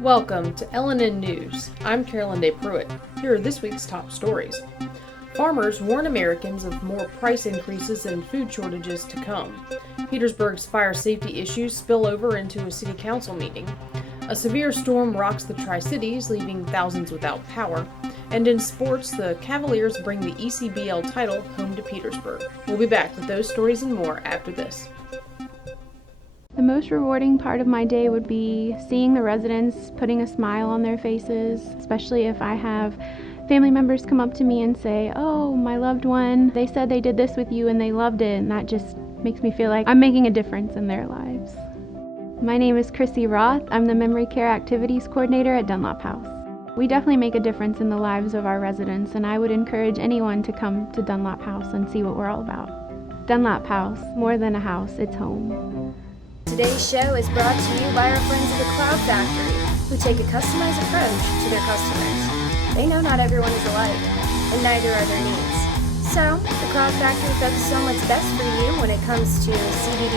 Welcome to LNN News. I'm Carolyn Day Pruitt. Here are this week's top stories. Farmers warn Americans of more price increases and food shortages to come. Petersburg's fire safety issues spill over into a city council meeting. A severe storm rocks the Tri-Cities, leaving thousands without power. And in sports, the Cavaliers bring the ECBL title home to Petersburg. We'll be back with those stories and more after this. The most rewarding part of my day would be seeing the residents putting a smile on their faces, especially if I have family members come up to me and say, "Oh, my loved one, they said they did this with you and they loved it," and that just makes me feel like I'm making a difference in their lives. My name is Chrissy Roth. I'm the Memory Care Activities Coordinator at Dunlop House. We definitely make a difference in the lives of our residents, and I would encourage anyone to come to Dunlop House and see what we're all about. Dunlop House, more than a house, it's home. Today's show is brought to you by our friends at the Cloud Factory, who take a customized approach to their customers. They know not everyone is alike, and neither are their needs. So, the Cloud Factory focuses on what's best for you when it comes to CBD,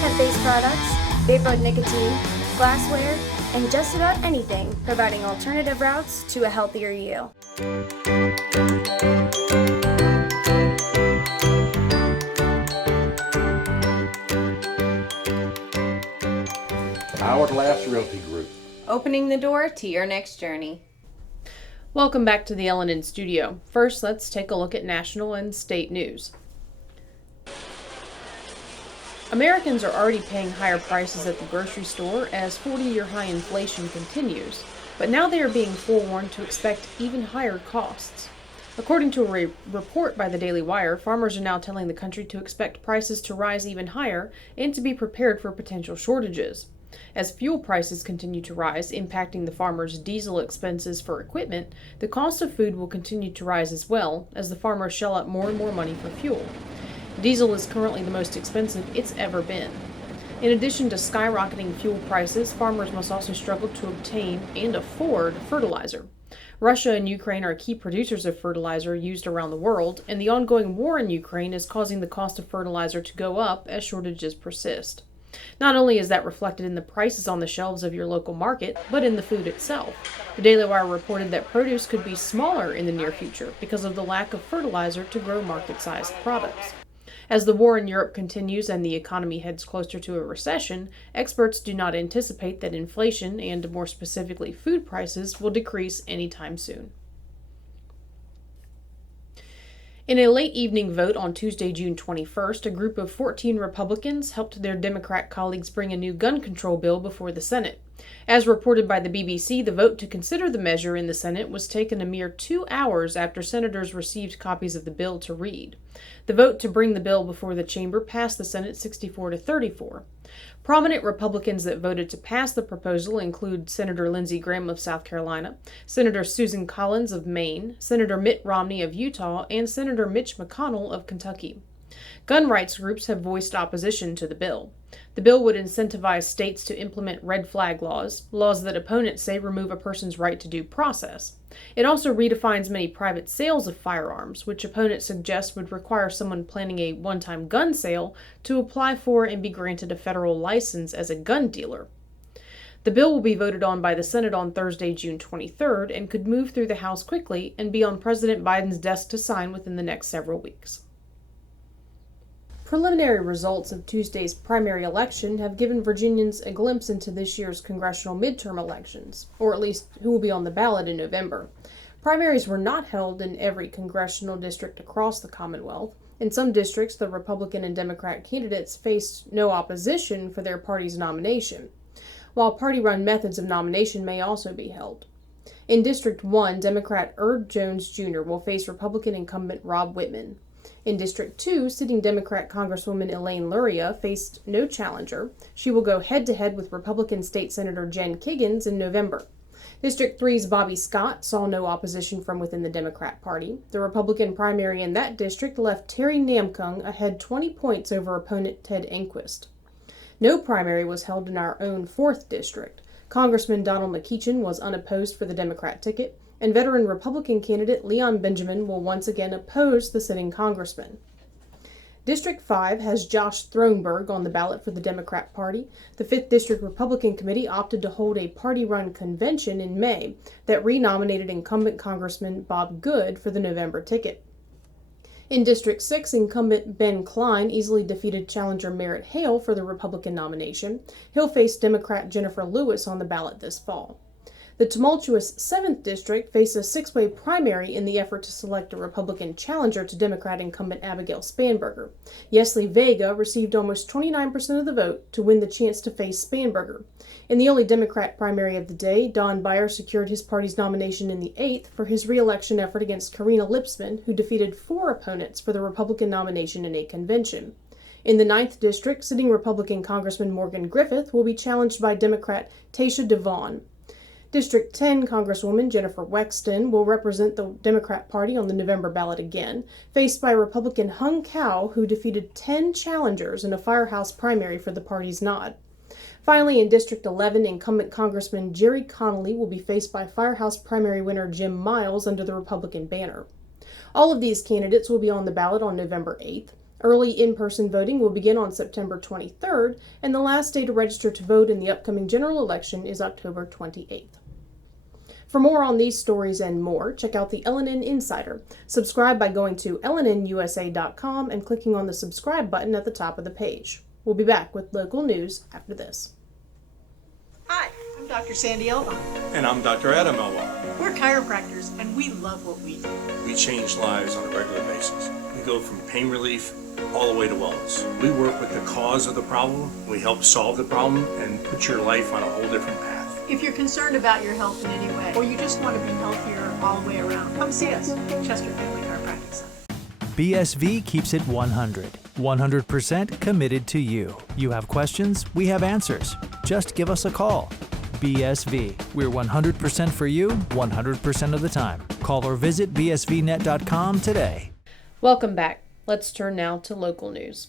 hemp-based products, vapor nicotine, glassware, and just about anything, providing alternative routes to a healthier you. Hourglass Realty Group. Opening the door to your next journey. Welcome back to the LNN studio. First, let's take a look at national and state news. Americans are already paying higher prices at the grocery store as 40-year high inflation continues, but now they are being forewarned to expect even higher costs. According to a report by the Daily Wire, farmers are now telling the country to expect prices to rise even higher and to be prepared for potential shortages. As fuel prices continue to rise, impacting the farmers' diesel expenses for equipment, the cost of food will continue to rise as well, as the farmers shell out more and more money for fuel. Diesel is currently the most expensive it's ever been. In addition to skyrocketing fuel prices, farmers must also struggle to obtain and afford fertilizer. Russia and Ukraine are key producers of fertilizer used around the world, and the ongoing war in Ukraine is causing the cost of fertilizer to go up as shortages persist. Not only is that reflected in the prices on the shelves of your local market, but in the food itself. The Daily Wire reported that produce could be smaller in the near future because of the lack of fertilizer to grow market-sized products. As the war in Europe continues and the economy heads closer to a recession, experts do not anticipate that inflation, and more specifically food prices, will decrease anytime soon. In a late evening vote on Tuesday, June 21st, a group of 14 Republicans helped their Democrat colleagues bring a new gun control bill before the Senate. As reported by the BBC, the vote to consider the measure in the Senate was taken a mere 2 hours after senators received copies of the bill to read. The vote to bring the bill before the chamber passed the Senate 64-34. Prominent Republicans that voted to pass the proposal include Senator Lindsey Graham of South Carolina, Senator Susan Collins of Maine, Senator Mitt Romney of Utah, and Senator Mitch McConnell of Kentucky. Gun rights groups have voiced opposition to the bill. The bill would incentivize states to implement red flag laws that opponents say remove a person's right to due process. It also redefines many private sales of firearms, which opponents suggest would require someone planning a one-time gun sale to apply for and be granted a federal license as a gun dealer. The bill will be voted on by the Senate on Thursday, June 23rd, and could move through the House quickly and be on President Biden's desk to sign within the next several weeks. Preliminary results of Tuesday's primary election have given Virginians a glimpse into this year's congressional midterm elections, or at least who will be on the ballot in November. Primaries were not held in every congressional district across the Commonwealth. In some districts, the Republican and Democrat candidates faced no opposition for their party's nomination, while party-run methods of nomination may also be held. In District 1, Democrat Erd Jones Jr. will face Republican incumbent Rob Whitman. In District 2, sitting Democrat Congresswoman Elaine Luria faced no challenger. She will go head-to-head with Republican State Senator Jen Kiggins in November. District 3's Bobby Scott saw no opposition from within the Democrat Party. The Republican primary in that district left Terry Namkung ahead 20 points over opponent Ted Enquist. No primary was held in our own 4th district. Congressman Donald McEachin was unopposed for the Democrat ticket, and veteran Republican candidate Leon Benjamin will once again oppose the sitting congressman. District 5 has Josh Thronberg on the ballot for the Democrat Party. The 5th District Republican Committee opted to hold a party-run convention in May that renominated incumbent Congressman Bob Good for the November ticket. In District 6, incumbent Ben Klein easily defeated challenger Merritt Hale for the Republican nomination. He'll face Democrat Jennifer Lewis on the ballot this fall. The tumultuous 7th District faced a six-way primary in the effort to select a Republican challenger to Democrat incumbent Abigail Spanberger. Yesli Vega received almost 29% of the vote to win the chance to face Spanberger. In the only Democrat primary of the day, Don Beyer secured his party's nomination in the 8th for his re-election effort against Karina Lipsman, who defeated 4 opponents for the Republican nomination in a convention. In the 9th District, sitting Republican Congressman Morgan Griffith will be challenged by Democrat Tasha Devon. District 10 Congresswoman Jennifer Wexton will represent the Democrat Party on the November ballot again, faced by Republican Hung Cao, who defeated 10 challengers in a firehouse primary for the party's nod. Finally, in District 11, incumbent Congressman Jerry Connolly will be faced by firehouse primary winner Jim Miles under the Republican banner. All of these candidates will be on the ballot on November 8th. Early in-person voting will begin on September 23rd, and the last day to register to vote in the upcoming general election is October 28th. For more on these stories and more, check out the LNN Insider. Subscribe by going to LNNusa.com and clicking on the subscribe button at the top of the page. We'll be back with local news after this. Hi, I'm Dr. Sandy Elba. And I'm Dr. Adam Elba. We're chiropractors and we love what we do. We change lives on a regular basis. We go from pain relief all the way to wellness. We work with the cause of the problem, we help solve the problem, and put your life on a whole different path. If you're concerned about your health in any way, or you just want to be healthier all the way around, come see us, Chester Family Chiropractic Center. BSV keeps it 100% committed to you. You have questions, we have answers. Just give us a call. BSV. We're 100% for you, 100% of the time. Call or visit bsvnet.com today. Welcome back. Let's turn now to local news.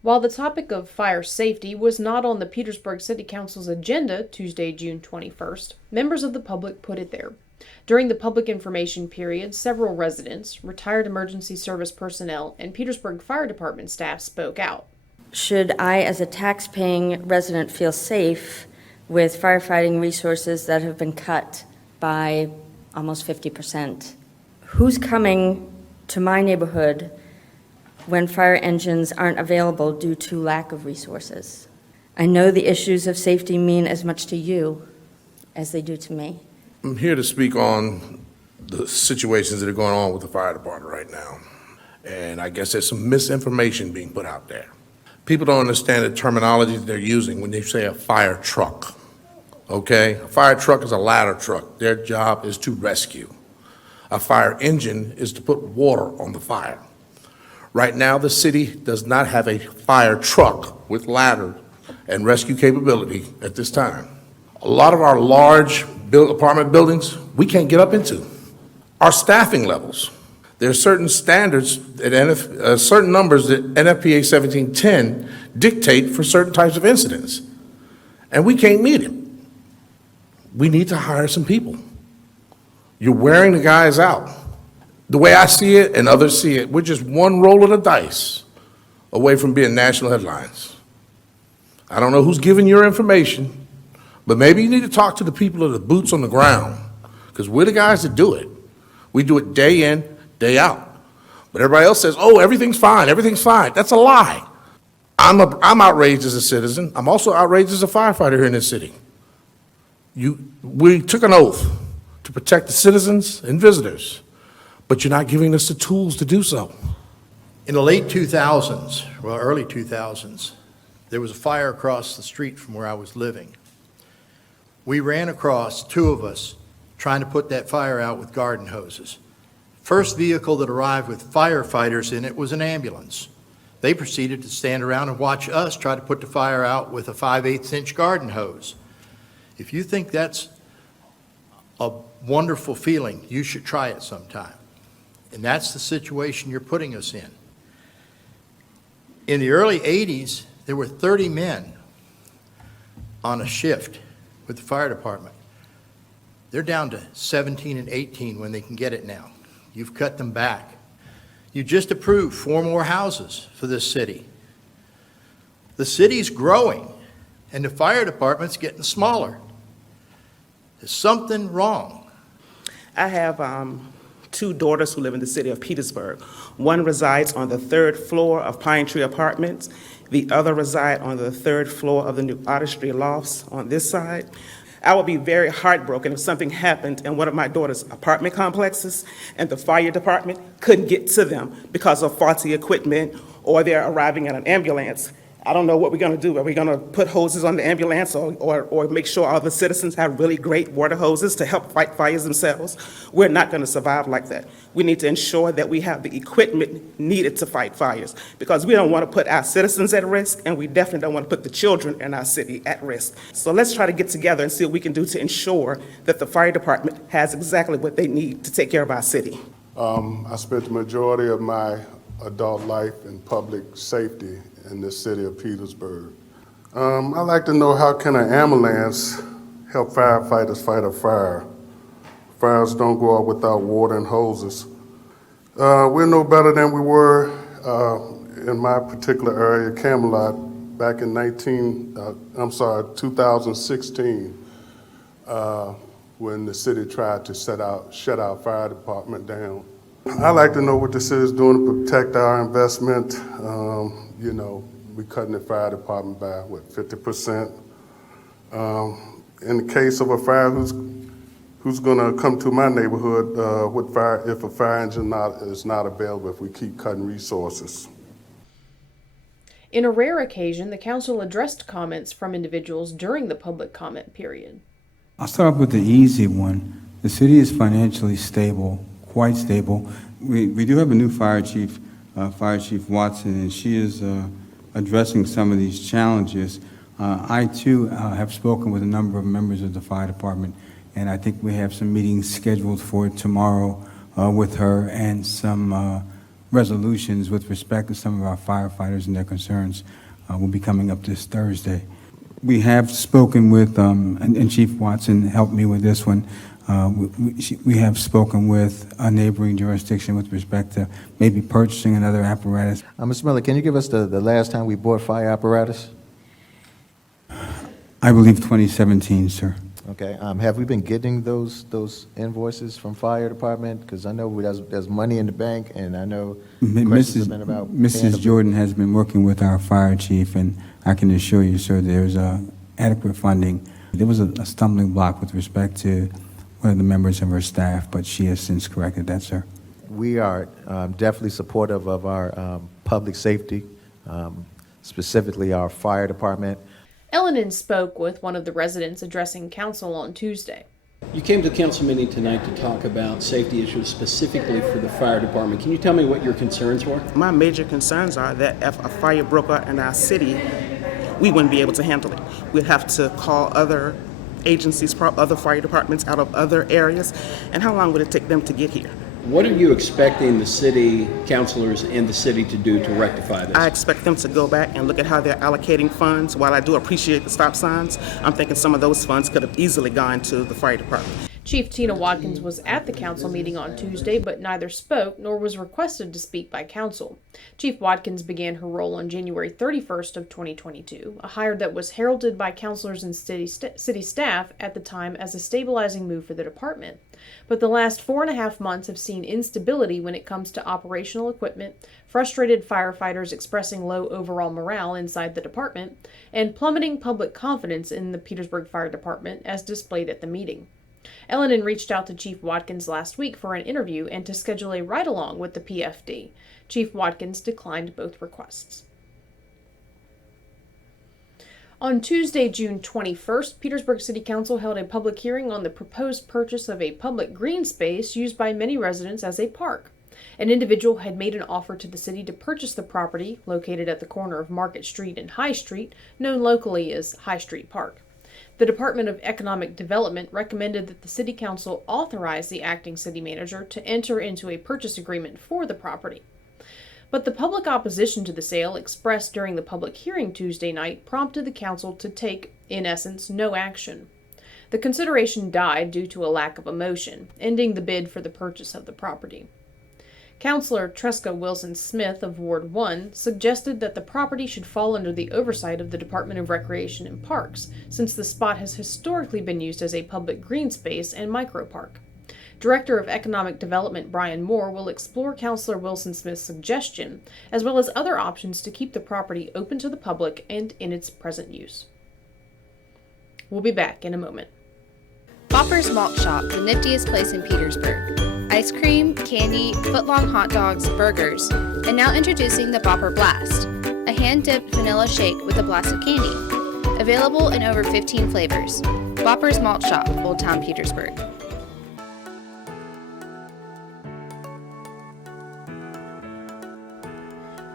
While the topic of fire safety was not on the Petersburg City Council's agenda Tuesday, June 21st, members of the public put it there. During the public information period, several residents, retired emergency service personnel, and Petersburg Fire Department staff spoke out. Should I, as a tax-paying resident, feel safe with firefighting resources that have been cut by almost 50%? Who's coming to my neighborhood when fire engines aren't available due to lack of resources? I know the issues of safety mean as much to you as they do to me. I'm here to speak on the situations that are going on with the fire department right now. And I guess there's some misinformation being put out there. People don't understand the terminology that they're using when they say a fire truck, okay? A fire truck is a ladder truck. Their job is to rescue. A fire engine is to put water on the fire. Right now, the city does not have a fire truck with ladder and rescue capability at this time. A lot of our large apartment buildings, we can't get up into. Our staffing levels, there are certain standards, certain numbers that NFPA 1710 dictate for certain types of incidents, and we can't meet it. We need to hire some people. You're wearing the guys out. The way I see it and others see it, we're just one roll of the dice away from being national headlines. I don't know who's giving your information, but maybe you need to talk to the people of the boots on the ground, because we're the guys that do it. We do it day in, day out. But everybody else says, oh, everything's fine, everything's fine. That's a lie. I'm outraged as a citizen. I'm also outraged as a firefighter here in this city. We took an oath to protect the citizens and visitors, but you're not giving us the tools to do so. In the late 2000s, well, early 2000s, there was a fire across the street from where I was living. We ran across, 2 of us, trying to put that fire out with garden hoses. First vehicle that arrived with firefighters in it was an ambulance. They proceeded to stand around and watch us try to put the fire out with a 5/8" garden hose. If you think that's a wonderful feeling, you should try it sometime. And that's the situation you're putting us in. In the early 80s, there were 30 men on a shift with the fire department. They're down to 17 and 18 when they can get it now. You've cut them back. You just approved 4 more houses for this city. The city's growing, and the fire department's getting smaller. There's something wrong. I have 2 daughters who live in the city of Petersburg. One resides on the 3rd floor of Pine Tree Apartments. The other reside on the 3rd floor of the new Artistry Lofts on this side. I would be very heartbroken if something happened in one of my daughter's apartment complexes and the fire department couldn't get to them because of faulty equipment or they're arriving in an ambulance. I don't know what we're going to do. Are we going to put hoses on the ambulance or make sure all the citizens have really great water hoses to help fight fires themselves? We're not going to survive like that. We need to ensure that we have the equipment needed to fight fires because we don't want to put our citizens at risk, and we definitely don't want to put the children in our city at risk. So let's try to get together and see what we can do to ensure that the fire department has exactly what they need to take care of our city. I spent the majority of my adult life in public safety in the city of Petersburg. I'd like to know, how can an ambulance help firefighters fight a fire? Fires don't go out without water and hoses. We're no better than we were in my particular area, Camelot, back in 2016, when the city tried to shut our fire department down. I'd like to know what the city's doing to protect our investment. We're cutting the fire department by, 50%. In the case of a fire, who's going to come to my neighborhood if a fire engine is not available if we keep cutting resources? In a rare occasion, the council addressed comments from individuals during the public comment period. I'll start off with the easy one. The city is financially stable, quite stable. We do have a new Fire Chief Watson, and she is addressing some of these challenges. I, too, have spoken with a number of members of the fire department, and I think we have some meetings scheduled for tomorrow with her, and some resolutions with respect to some of our firefighters and their concerns will be coming up this Thursday. We have spoken with, and Chief Watson helped me with this one, we have spoken with a neighboring jurisdiction with respect to maybe purchasing another apparatus. Mr. Miller, can you give us the last time we bought fire apparatus? I believe 2017, sir. Okay. Have we been getting those invoices from fire department? Because I know there's money in the bank, and I know questions have been about Mrs. Jordan has been working with our fire chief, and I can assure you, sir, there's adequate funding. There was a stumbling block with respect to one of the members of her staff, but she has since corrected that, sir. We are definitely supportive of our public safety, specifically our fire department. LNN spoke with one of the residents addressing council on Tuesday. You came to the council meeting tonight to talk about safety issues specifically for the fire department. Can you tell me what your concerns were? My major concerns are that if a fire broke out in our city, we wouldn't be able to handle it. We'd have to call other agencies, other fire departments out of other areas, and how long would it take them to get here? What are you expecting the city councilors in the city to do to rectify this? I expect them to go back and look at how they're allocating funds. While I do appreciate the stop signs, I'm thinking some of those funds could have easily gone to the fire department. Chief Tina Watkins was at the council meeting on Tuesday, but neither spoke nor was requested to speak by council. Chief Watkins began her role on January 31st of 2022, a hire that was heralded by councilors and city staff at the time as a stabilizing move for the department. But the last 4.5 months have seen instability when it comes to operational equipment, frustrated firefighters expressing low overall morale inside the department, and plummeting public confidence in the Petersburg Fire Department as displayed at the meeting. LNN reached out to Chief Watkins last week for an interview and to schedule a ride-along with the PFD. Chief Watkins declined both requests. On Tuesday, June 21st, Petersburg City Council held a public hearing on the proposed purchase of a public green space used by many residents as a park. An individual had made an offer to the city to purchase the property, located at the corner of Market Street and High Street, known locally as High Street Park. The Department of Economic Development recommended that the City Council authorize the acting city manager to enter into a purchase agreement for the property. But the public opposition to the sale expressed during the public hearing Tuesday night prompted the council to take, in essence, no action. The consideration died due to a lack of a motion, ending the bid for the purchase of the property. Councilor Tresca Wilson-Smith of Ward 1 suggested that the property should fall under the oversight of the Department of Recreation and Parks, since the spot has historically been used as a public green space and micropark. Director of Economic Development Brian Moore will explore Councilor Wilson-Smith's suggestion, as well as other options to keep the property open to the public and in its present use. We'll be back in a moment. Bopper's Malt Shop, the niftiest place in Petersburg. Ice cream, candy, footlong hot dogs, burgers, and now introducing the Bopper Blast, a hand-dipped vanilla shake with a blast of candy. Available in over 15 flavors. Bopper's Malt Shop, Old Town Petersburg.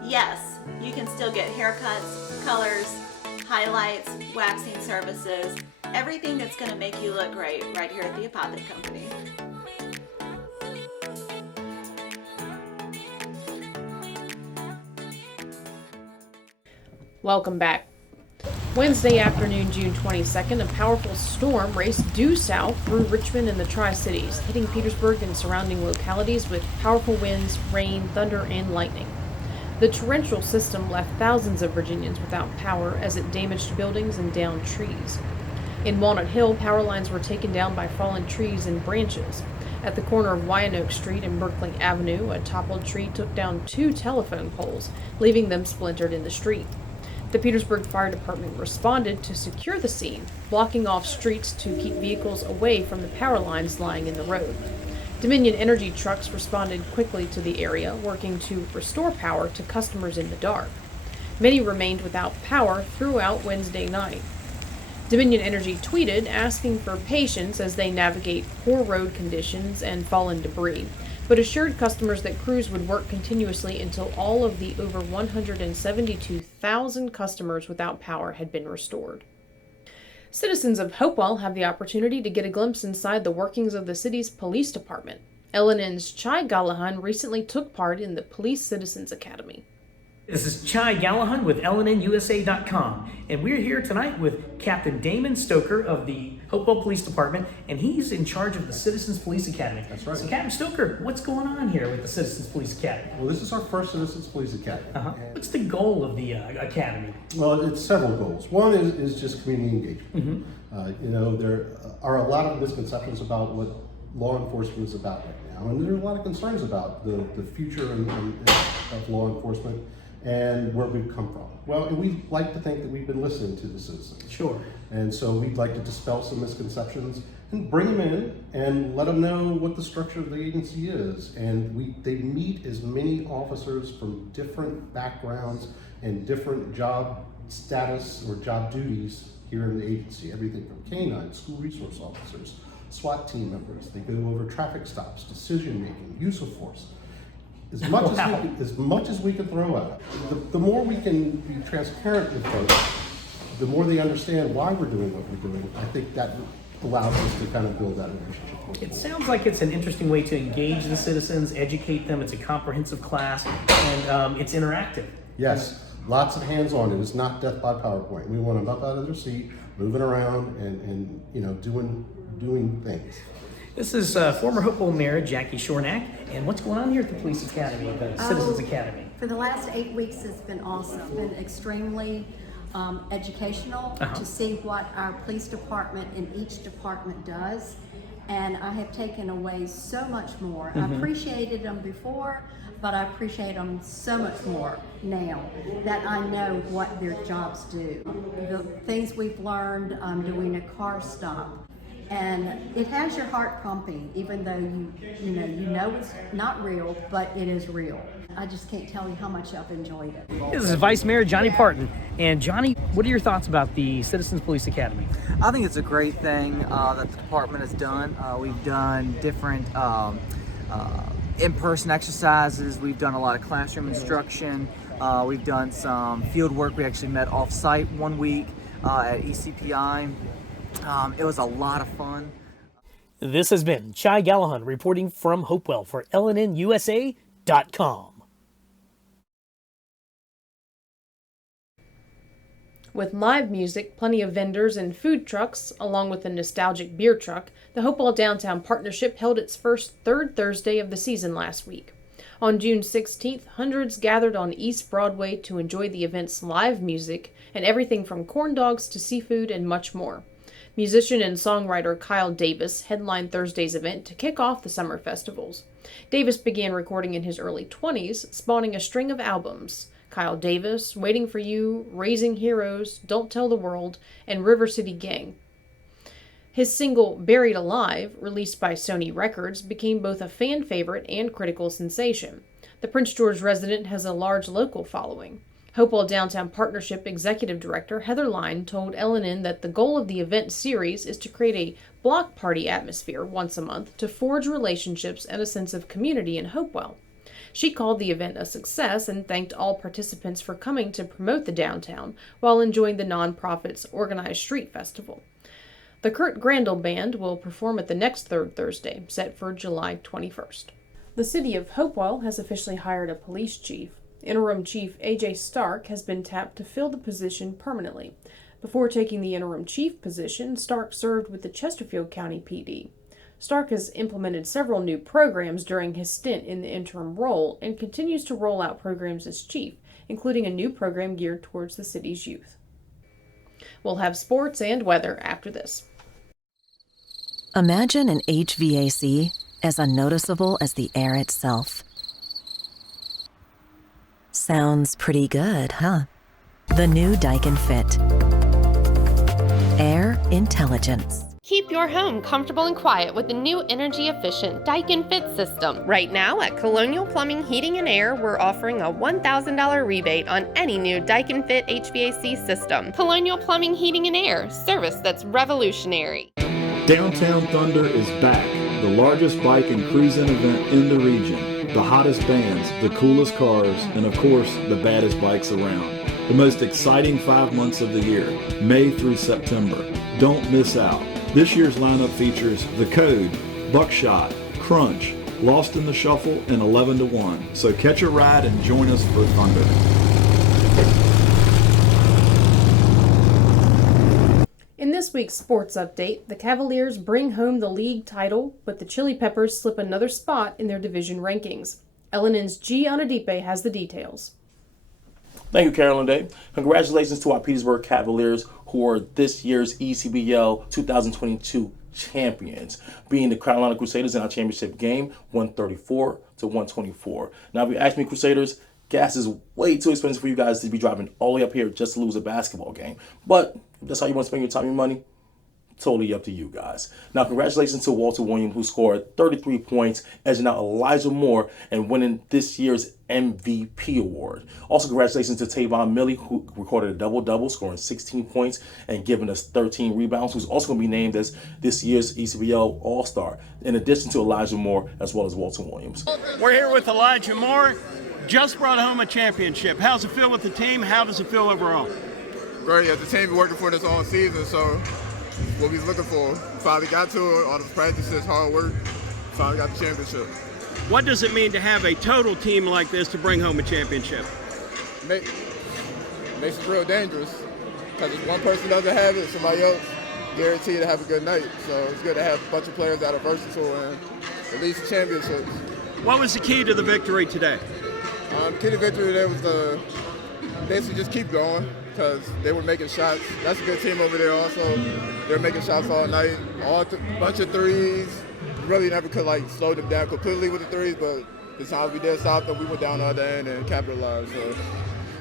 Yes, you can still get haircuts, colors, highlights, waxing services, everything that's going to make you look great right here at the Apothic Company. Welcome back. Wednesday afternoon, June 22nd, a powerful storm raced due south through Richmond and the Tri-Cities, hitting Petersburg and surrounding localities with powerful winds, rain, thunder, and lightning. The torrential system left thousands of Virginians without power as it damaged buildings and downed trees. In Walnut Hill, power lines were taken down by fallen trees and branches. At the corner of Wyanoke Street and Berkeley Avenue, a toppled tree took down 2 telephone poles, leaving them splintered in the street. The Petersburg Fire Department responded to secure the scene, blocking off streets to keep vehicles away from the power lines lying in the road. Dominion Energy trucks responded quickly to the area, working to restore power to customers in the dark. Many remained without power throughout Wednesday night. Dominion Energy tweeted asking for patience as they navigate poor road conditions and fallen debris, but assured customers that crews would work continuously until all of the over 172,000 customers without power had been restored. Citizens of Hopewell have the opportunity to get a glimpse inside the workings of the city's police department. LNN's Chai Gallahan recently took part in the Police Citizens Academy. This is Chai Gallahan with LNNnews0623202222, and we're here tonight with Captain Damon Stoker of the Hopewell Police Department, and he's in charge of the Citizens Police Academy. That's right. So Captain Stoker, what's going on here with the Citizens Police Academy? Well, this is our first Citizens Police Academy. What's the goal of the academy? Well, it's several goals. One is just community engagement. There are a lot of misconceptions about what law enforcement is about right now, and there are a lot of concerns about the future of law enforcement and where we've come from. Well, and we like to think that we've been listening to the citizens. Sure. And so we'd like to dispel some misconceptions and bring them in and let them know what the structure of the agency is. And they meet as many officers from different backgrounds and different job status or job duties here in the agency. Everything from canine, school resource officers, SWAT team members. They go over traffic stops, decision making, use of force. As much as we can throw out. The more we can be transparent with folks, the more they understand why we're doing what we're doing. I think that allows us to kind of build that relationship. It sounds like it's an interesting way to engage the citizens, educate them. It's a comprehensive class, and it's interactive. Yes, lots of hands-on. It is not death by PowerPoint. We want them up out of their seat, moving around, and doing things. This is former Hopewell Mayor Jackie Shornack, and what's going on here at the Police Academy, the Citizens Academy? For the last 8 weeks, it's been awesome. It's been extremely educational to see what our police department in each department does, and I have taken away so much more. I appreciated them before, but I appreciate them so much more now that I know what their jobs do. The things we've learned doing a car stop. And it has your heart pumping, even though you know it's not real, but it is real. I just can't tell you how much I've enjoyed it. This is Vice Mayor Johnny Parton. And Johnny, what are your thoughts about the Citizens Police Academy? I think it's a great thing that the department has done. We've done different in-person exercises. We've done a lot of classroom instruction. We've done some field work. We actually met off-site one week at ECPI. It was a lot of fun. This has been Chai Gallahan reporting from Hopewell for LNNusa.com. With live music, plenty of vendors and food trucks, along with a nostalgic beer truck, the Hopewell Downtown Partnership held its first third Thursday of the season last week. On June 16th, hundreds gathered on East Broadway to enjoy the event's live music and everything from corn dogs to seafood and much more. Musician and songwriter Kyle Davis headlined Thursday's event to kick off the summer festivals. Davis began recording in his early 20s, spawning a string of albums. Kyle Davis, Waiting for You, Raising Heroes, Don't Tell the World, and River City Gang. His single, Buried Alive, released by Sony Records, became both a fan favorite and critical sensation. The Prince George resident has a large local following. Hopewell Downtown Partnership Executive Director Heather Line told LNN that the goal of the event series is to create a block party atmosphere once a month to forge relationships and a sense of community in Hopewell. She called the event a success and thanked all participants for coming to promote the downtown while enjoying the nonprofit's organized street festival. The Kurt Grandel Band will perform at the next third Thursday, set for July 21st. The city of Hopewell has officially hired a police chief. Interim Chief A.J. Stark has been tapped to fill the position permanently. Before taking the interim chief position, Stark served with the Chesterfield County PD. Stark has implemented several new programs during his stint in the interim role and continues to roll out programs as chief, including a new program geared towards the city's youth. We'll have sports and weather after this. Imagine an HVAC as unnoticeable as the air itself. Sounds pretty good, huh? The new Daikin Fit. Air intelligence. Keep your home comfortable and quiet with the new energy-efficient Daikin Fit system. Right now at Colonial Plumbing, Heating, and Air, we're offering a $1,000 rebate on any new Daikin Fit HVAC system. Colonial Plumbing, Heating, and Air, service that's revolutionary. Downtown Thunder is back, the largest bike and cruising event in the region. The hottest bands, the coolest cars, and of course, the baddest bikes around. The most exciting 5 months of the year, May through September. Don't miss out. This year's lineup features The Code, Buckshot, Crunch, Lost in the Shuffle, and 11 to 1. So catch a ride and join us for Thunder. In this week's sports update, the Cavaliers bring home the league title, but the Chili Peppers slip another spot in their division rankings. LNN's G. Anadipe has the details. Thank you, Carolyn Day. Congratulations to our Petersburg Cavaliers, who are this year's ECBL 2022 champions, beating the Carolina Crusaders in our championship game, 134-124. Now, if you ask me, Crusaders, gas is way too expensive for you guys to be driving all the way up here just to lose a basketball game. But if that's how you want to spend your time and money, totally up to you guys. Now, congratulations to Walter Williams, who scored 33 points, edging out Elijah Moore and winning this year's MVP award. Also, congratulations to Tavon Millie, who recorded a double-double, scoring 16 points and giving us 13 rebounds, who's also going to be named as this year's ECBL All-Star, in addition to Elijah Moore as well as Walter Williams. We're here with Elijah Moore, just brought home a championship. How's it feel with the team? How does it feel overall? Great. The team been working for this all season, so what we was looking for. Finally got to it, all the practices, hard work, finally got the championship. What does it mean to have a total team like this to bring home a championship? Makes it real dangerous, because if one person doesn't have it, somebody else guaranteed to have a good night. So it's good to have a bunch of players that are versatile and at least championships. What was the key to the victory today? The key to victory today was to basically just keep going, because they were making shots. That's a good team over there also. They were making shots all night, bunch of threes. Really never could slow them down completely with the threes, but the times we did stop them, we went down the other end and capitalized. So.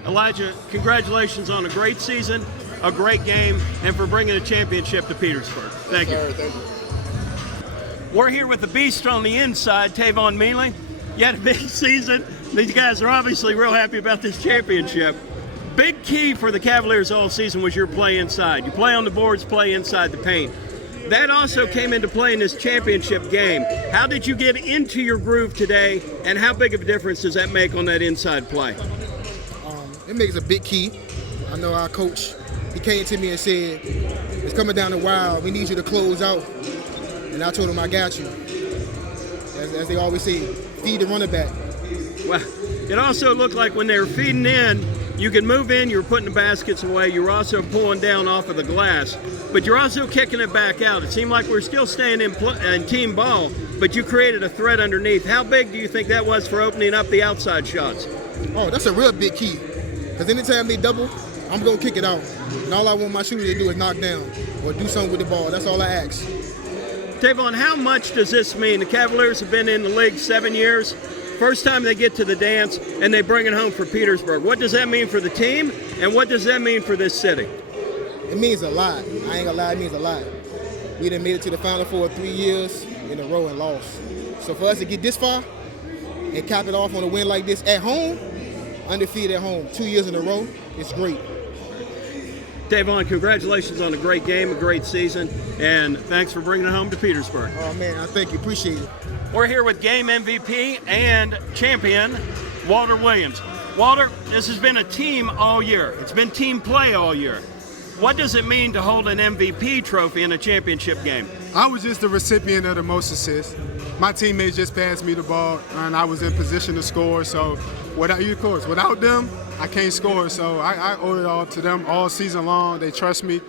Elijah, congratulations on a great season, a great game, and for bringing a championship to Petersburg. Thank you. Thank you. We're here with the beast on the inside, Tavon Mealy. You had a big season. These guys are obviously real happy about this championship. Big key for the Cavaliers all season was your play inside. You play on the boards, play inside the paint. That also came into play in this championship game. How did you get into your groove today, and how big of a difference does that make on that inside play? It makes a big key. I know our coach, he came to me and said, it's coming down the wire, we need you to close out. And I told him, I got you. As they always say, feed the running back. Well, it also looked like when they were feeding in, You can move in, you're putting the baskets away, you're also pulling down off of the glass, but you're also kicking it back out. It seemed like we're still staying in team ball, but you created a threat underneath. How big do you think that was for opening up the outside shots? Oh, that's a real big key. Because anytime they double, I'm going to kick it out. And all I want my shooter to do is knock down or do something with the ball. That's all I ask. Tavon, how much does this mean? The Cavaliers have been in the league 7 years. First time they get to the dance, and they bring it home for Petersburg. What does that mean for the team, and what does that mean for this city? It means a lot. I ain't gonna lie, it means a lot. We done made it to the Final Four 3 years in a row and lost. So for us to get this far and cap it off on a win like this at home, undefeated at home, 2 years in a row, it's great. Tavon, congratulations on a great game, a great season, and thanks for bringing it home to Petersburg. Oh man, I thank you, appreciate it. We're here with game MVP and champion, Walter Williams. Walter, this has been a team all year. It's been team play all year. What does it mean to hold an MVP trophy in a championship game? I was just the recipient of the most assists. My teammates just passed me the ball, and I was in position to score. So, without them, I can't score. So I owe it all to them all season long. They trust me.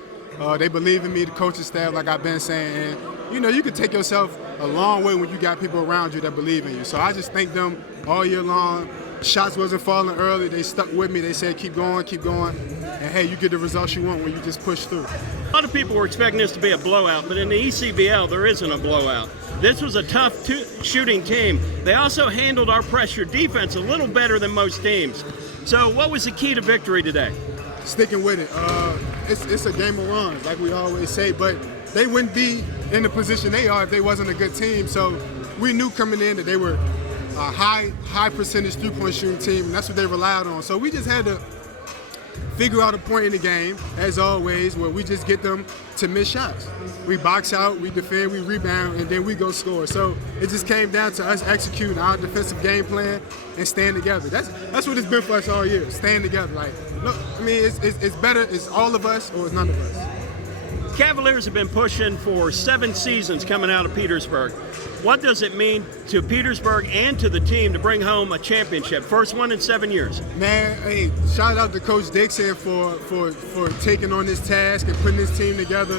They believe in me, the coaching staff, like I've been saying. And, you can take yourself a long way when you got people around you that believe in you. So I just thank them all year long. Shots wasn't falling early. They stuck with me. They said, keep going. And, hey, you get the results you want when you just push through. A lot of people were expecting this to be a blowout, but in the ECBL, there isn't a blowout. This was a tough shooting team. They also handled our pressure defense a little better than most teams. So what was the key to victory today? Sticking with it. It's a game of runs, like we always say, but they wouldn't be in the position they are if they wasn't a good team. So we knew coming in that they were a high percentage three-point shooting team, and that's what they relied on. So we just had to figure out a point in the game, as always, where we just get them to miss shots. We box out, we defend, we rebound, and then we go score. So it just came down to us executing our defensive game plan and staying together. That's what it's been for us all year, staying together. Like, look, I mean, it's better, it's all of us or it's none of us. Cavaliers have been pushing for 7 seasons coming out of Petersburg. What does it mean to Petersburg and to the team to bring home a championship? First one in 7 years. Man, hey, shout out to Coach Dixon for taking on this task and putting this team together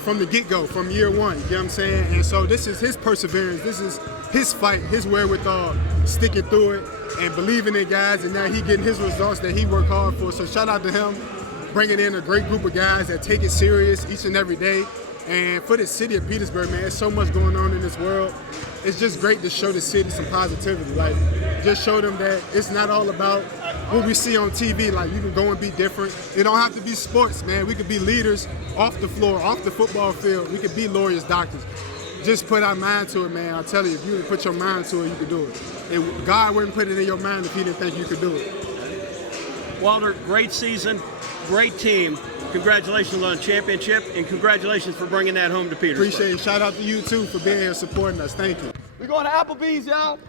from the get-go, from year one, you know what I'm saying? And so this is his perseverance, this is his fight, his wherewithal, sticking through it and believing in guys, and now he getting his results that he worked hard for. So shout out to him, bringing in a great group of guys that take it serious each and every day. And for the city of Petersburg, man, there's so much going on in this world. It's just great to show the city some positivity. Like, just show them that it's not all about what we see on TV. Like, you can go and be different. It don't have to be sports, man. We could be leaders off the floor, off the football field. We could be lawyers, doctors. Just put our mind to it, man. I tell you, if you put your mind to it, you could do it. And God wouldn't put it in your mind if he didn't think you could do it. Walter, great season, great team. Congratulations on the championship, and congratulations for bringing that home to Petersburg. Appreciate it. Shout out to you, too, for being here supporting us. Thank you. We're going to Applebee's, y'all.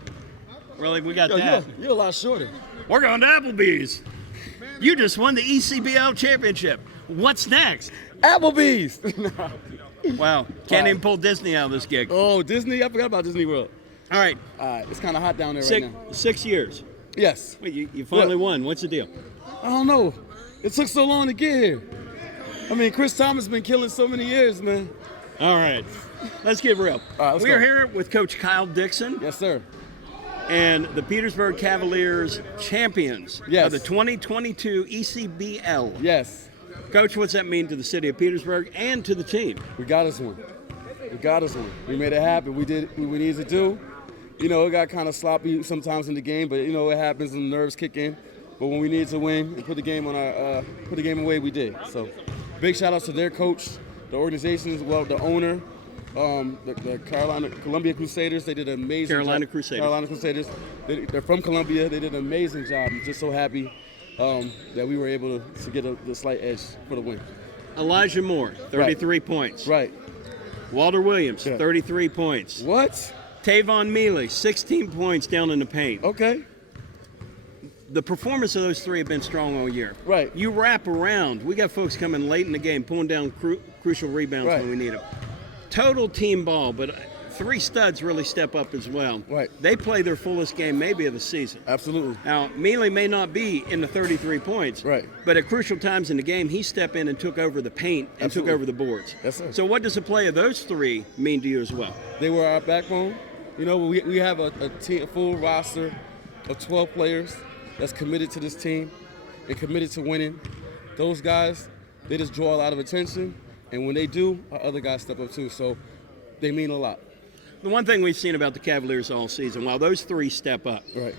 Really? We got that. You're a lot shorter. We're going to Applebee's. You just won the ECBL championship. What's next? Applebee's. Wow. Can't even pull Disney out of this gig. Oh, Disney? I forgot about Disney World. All right. It's kind of hot down there right now. 6 years. Yes. Wait, you finally won. What's the deal? I don't know. It took so long to get here. I mean, Chris Thomas has been killing so many years, man. All right. Let's get real. We're go. here with Coach Kyle Dixon. Yes, sir. And the Petersburg Cavaliers champions Yes. of the 2022 ECBL. Yes. Coach, what's that mean to the city of Petersburg and to the team? We got us one. We made it happen. We did what we needed to do. You know, it got kind of sloppy sometimes in the game, but, you know, it happens and the nerves kick in. But when we needed to win and put the game away, we did. So big shout out to their coach, the organizations, the owner, the Columbia Crusaders. They did an amazing job. Carolina Crusaders. They're from Columbia. They did an amazing job. I'm just so happy that we were able to get the slight edge for the win. Elijah Moore, 33 points. Right. Walter Williams, 33 points. What? Tavon Mealy, 16 points down in the paint. Okay. The performance of those three have been strong all year. Right. You wrap around. We got folks coming late in the game, pulling down crucial rebounds when we need them. Total team ball, but three studs really step up as well. Right. They play their fullest game maybe of the season. Absolutely. Now, Mealy may not be in the 33 points. Right. But at crucial times in the game, he stepped in and took over the paint and Absolutely. took over the boards. Yes, sir. So what does the play of those three mean to you as well? They were our backbone. You know, we have a full roster of 12 players that's committed to this team and committed to winning. Those guys, they just draw a lot of attention, and when they do, our other guys step up too. So they mean a lot. The one thing we've seen about the Cavaliers all season, while those three step up, right,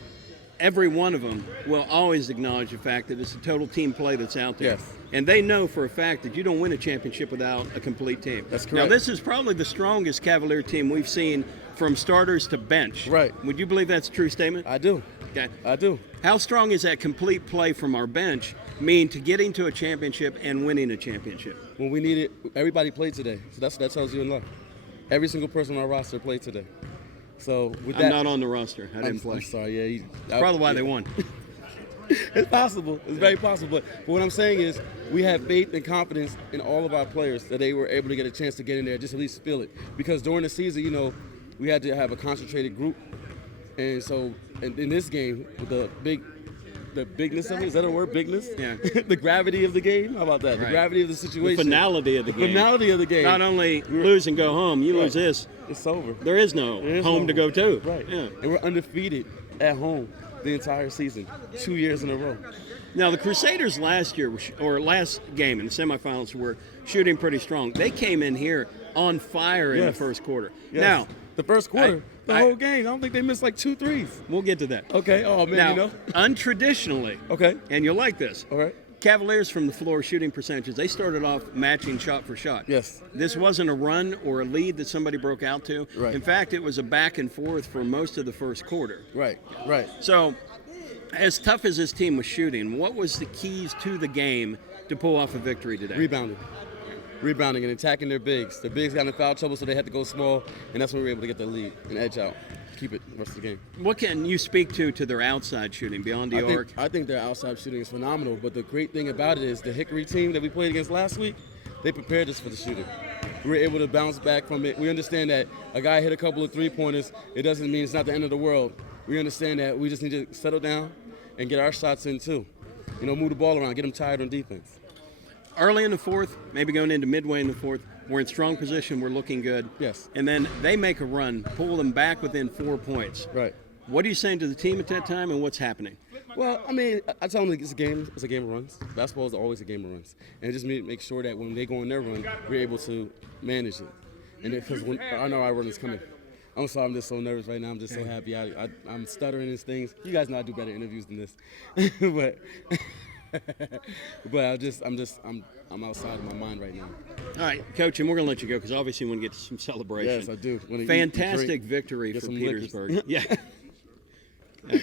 every one of them will always acknowledge the fact that it's a total team play that's out there. Yes. And they know for a fact that you don't win a championship without a complete team. That's Now, correct. this is probably the strongest Cavalier team we've seen from starters to bench. Right. Would you believe that's a true statement? I do. Okay. I do. How strong is that complete play from our bench mean to getting to a championship and winning a championship? When we need it, everybody played today. So that tells you enough. Every single person on our roster played today. So with I'm that, not on the roster. I didn't play. I'm sorry. Yeah, That's probably why they won. It's possible. It's very possible. But what I'm saying is we have faith and confidence in all of our players that they were able to get a chance to get in there, just at least feel it. Because during the season, you know, we had to have a concentrated group. And so in this game, with the bigness of it, is that a word, bigness? Yeah. The gravity of the game? How about that? Right. The gravity of the situation. The finality of the game. Finality of the game. Not only lose and go home, you lose this. It's over. There is no home to go to. Right. Yeah. And we're undefeated at home the entire season, 2 years in a row. Now, the Crusaders last year, or last game in the semifinals, were shooting pretty strong. They came in here on fire in the first quarter. Yes. Now, the first quarter, the whole game, I don't think they missed like 2 threes. We'll get to that. Okay. Oh, man, Now, you know. untraditionally, Okay. and you'll like this, All right. Cavaliers from the floor shooting percentages, they started off matching shot for shot. Yes. This wasn't a run or a lead that somebody broke out to. Right. In fact, it was a back and forth for most of the first quarter. Right, right. So, as tough as this team was shooting, what was the keys to the game to pull off a victory today? Rebounding and attacking their bigs. Their bigs got in foul trouble, so they had to go small, and that's when we were able to get the lead and edge out. Keep it the rest of the game. What can you speak to their outside shooting beyond the arc? I think their outside shooting is phenomenal, but the great thing about it is the Hickory team that we played against last week, they prepared us for the shooting. We were able to bounce back from it. We understand that a guy hit a couple of three-pointers. It doesn't mean it's not the end of the world. We understand that we just need to settle down and get our shots in too. You know, move the ball around, get them tired on defense. Early in the fourth, maybe going into midway in the fourth, we're in strong position, we're looking good. Yes. And then they make a run, pull them back within 4 points. Right. What are you saying to the team at that time, and what's happening? Well, I mean, I tell them it's a game of runs. Basketball is always a game of runs. And just make sure that when they go on their run, we're able to manage it. And because I know our run is coming. I'm sorry, I'm just so nervous right now. I'm just so happy. I'm stuttering these things. You guys know I do better interviews than this. but I'm outside of my mind right now. All right, Coach, and we're going to let you go because obviously we want to get to some celebration. Yes, I do. Fantastic victory for Petersburg. Yeah.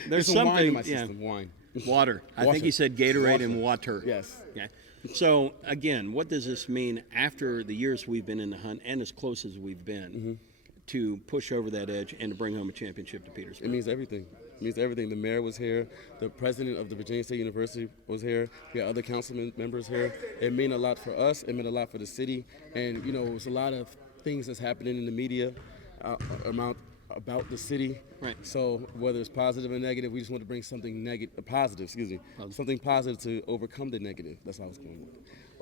There's some wine in my something. system. Wine. Water. I think he said Gatorade and water. Yes. Yeah. So again, what does this mean after the years we've been in the hunt and as close as we've been to push over that edge and to bring home a championship to Petersburg? It means everything. It means everything. The mayor was here. The president of the Virginia State University was here. We had other council members here. It meant a lot for us. It meant a lot for the city. And, you know, it was a lot of things that's happening in the media about the city. Right. So whether it's positive or negative, we just want to bring something positive, something positive to overcome the negative. That's how I was going with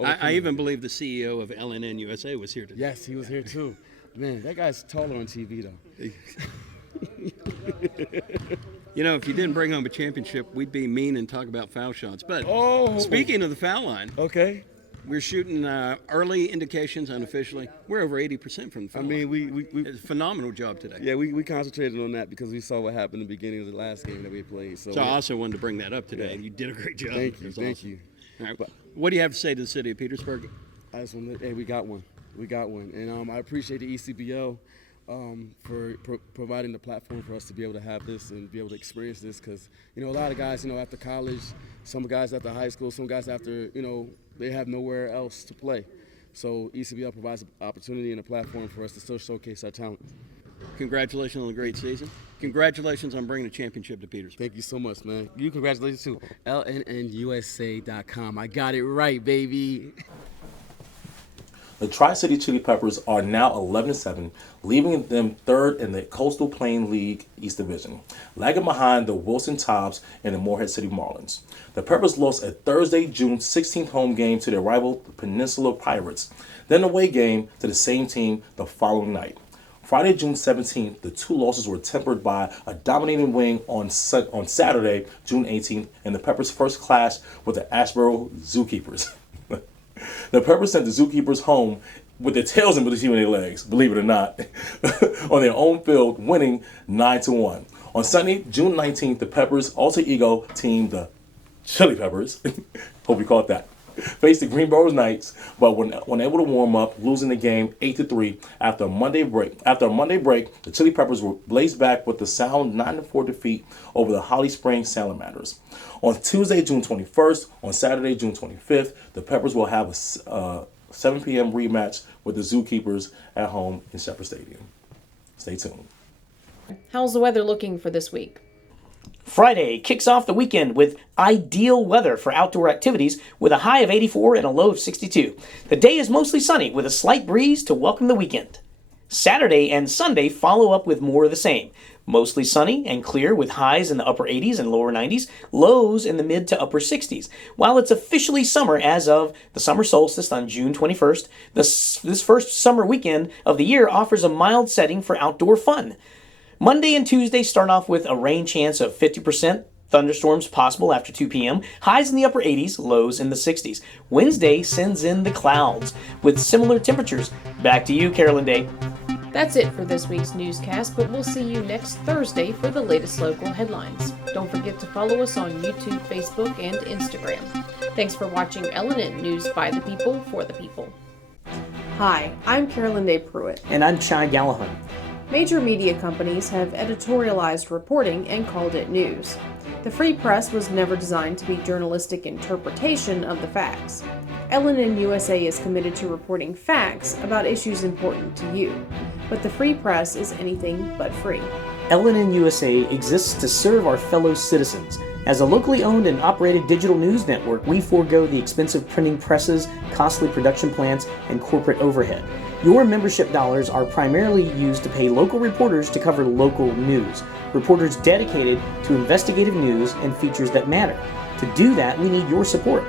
it. I even believe the CEO of LNNUSA was here today. Yes, he was here too. Man, that guy's taller on TV though. You know, if you didn't bring home a championship, we'd be mean and talk about foul shots. But speaking of the foul line, we're shooting early indications unofficially. We're over 80% from the foul line. I mean, we it's a phenomenal job today. Yeah, we concentrated on that because we saw what happened in the beginning of the last game that we played. So I also wanted to bring that up today. Yeah. You did a great job. Thank you. All right. What do you have to say to the city of Petersburg? I just want to, hey, we got one. And I appreciate the ECBO for providing the platform for us to be able to have this and be able to experience this because, you know, a lot of guys, you know, after college, some guys after high school, some guys after, you know, they have nowhere else to play. So ECBL provides an opportunity and a platform for us to still showcase our talent. Congratulations on a great season. Congratulations on bringing the championship to Petersburg. Thank you so much, man. You congratulations too. LNNusa.com. I got it right, baby. The Tri-City Chili Peppers are now 11-7, leaving them third in the Coastal Plain League East Division, lagging behind the Wilson Tops and the Morehead City Marlins. The Peppers lost a Thursday, June 16th home game to their rival, the Peninsula Pirates, then an away game to the same team the following night. Friday, June 17th, the two losses were tempered by a dominating win on Saturday, June 18th, in the Peppers' first clash with the Asheboro Zookeepers. The Peppers sent the Zookeepers home with their tails in between their legs, believe it or not, on their own field, winning 9-1. On Sunday, June 19th, the Peppers' alter ego team, the Chili Peppers, hope you caught that, faced the Greensboro Knights, but were unable to warm up, losing the game 8-3 after a Monday break. After a Monday break, the Chili Peppers were blazed back with the sound 9-4 defeat over the Holly Springs Salamanders. On Tuesday, June 21st, on Saturday, June 25th, the Peppers will have a 7 p.m. rematch with the Zookeepers at home in Shepherd Stadium. Stay tuned. How's the weather looking for this week? Friday kicks off the weekend with ideal weather for outdoor activities with a high of 84 and a low of 62. The day is mostly sunny with a slight breeze to welcome the weekend. Saturday and Sunday follow up with more of the same. Mostly sunny and clear with highs in the upper 80s and lower 90s, lows in the mid to upper 60s. While it's officially summer as of the summer solstice on June 21st, this first summer weekend of the year offers a mild setting for outdoor fun. Monday and Tuesday start off with a rain chance of 50%, thunderstorms possible after 2 p.m., highs in the upper 80s, lows in the 60s. Wednesday sends in the clouds with similar temperatures. Back to you, Carolyn Day. That's it for this week's newscast, but we'll see you next Thursday for the latest local headlines. Don't forget to follow us on YouTube, Facebook, and Instagram. Thanks for watching LNN News by the People, for the People. Hi, I'm Carolyn Day Pruitt. And I'm Chai Gallahan. Major media companies have editorialized reporting and called it news. The free press was never designed to be journalistic interpretation of the facts. LNN USA is committed to reporting facts about issues important to you, but the free press is anything but free. LNN USA exists to serve our fellow citizens. As a locally owned and operated digital news network, we forego the expensive printing presses, costly production plants, and corporate overhead. Your membership dollars are primarily used to pay local reporters to cover local news. Reporters dedicated to investigative news and features that matter. To do that, we need your support.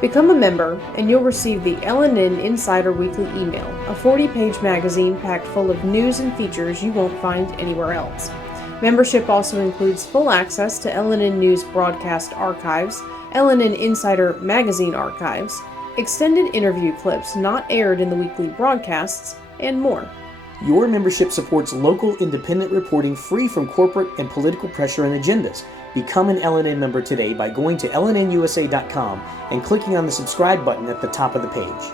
Become a member, and you'll receive the LNN Insider Weekly Email, a 40-page magazine packed full of news and features you won't find anywhere else. Membership also includes full access to LNN News broadcast archives, LNN Insider magazine archives, extended interview clips not aired in the weekly broadcasts, and more. Your membership supports local independent reporting free from corporate and political pressure and agendas. Become an LNN member today by going to LNNusa.com and clicking on the subscribe button at the top of the page.